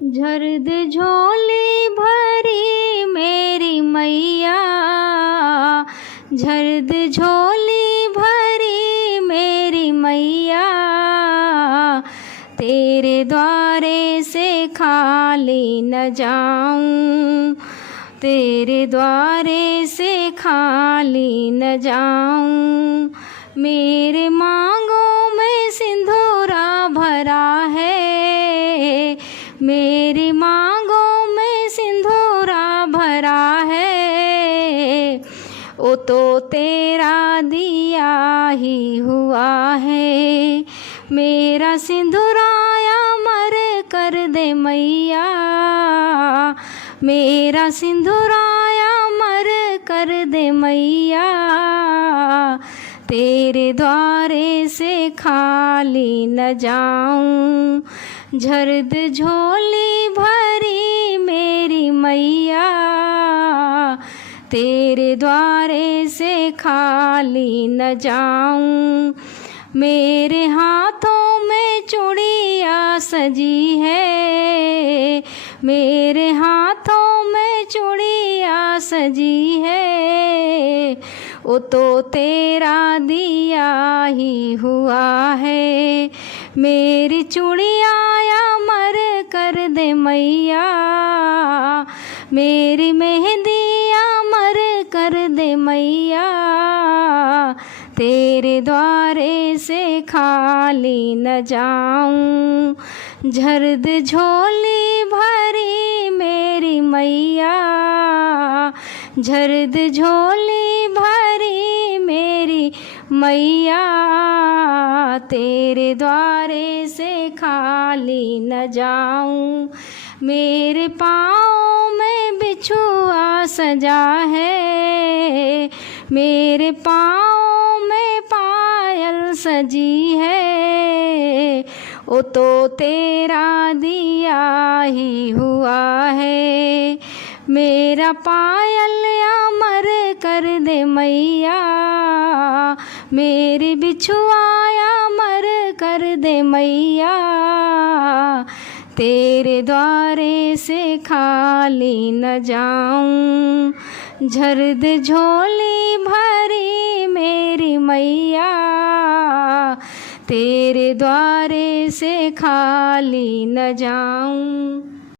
झर्द झोली भरी मेरी मैया, झर्द झोली भरी मेरी मैया, तेरे द्वारे से खाली न जाऊं, तेरे द्वारे से खाली न जाऊं। मेरे मांगों में सिंदूरा भरा है, मेरी मांगों में सिंदूरा भरा है, वो तो तेरा दिया ही हुआ है। मेरा सिंदूराया मर कर दे मैया, मेरा सिंदूराया मर कर दे मैया, तेरे द्वारे से खाली न जाऊं। झर्द झोली भरी मेरी मैया, तेरे द्वारे से खाली न जाऊं। मेरे हाथों में चूड़िया सजी है, मेरे हाथों में चूड़िया सजी है, वो तो तेरा दिया ही हुआ है। मेरी चूड़िया मर कर दे मैया, मेरी मेहंदिया मर कर दे मैया, तेरे द्वारे से खाली न जाऊं। झर्द झोली भरी मेरी मैया, झर्द झोली भरी मेरी मैया, तेरे द्वारे से खाली न जाऊं। मेरे पाँव में बिछुआ सजा है, मेरे पाँव में पायल सजी है, वो तो तेरा दिया ही हुआ है। मेरा पायल अमर कर दे मैया, मेरी बिछुआ अमर कर दे मैया, तेरे द्वारे से खाली न जाऊं। झर्द झोली भरी मेरी मैया, तेरे द्वारे से खाली न जाऊं।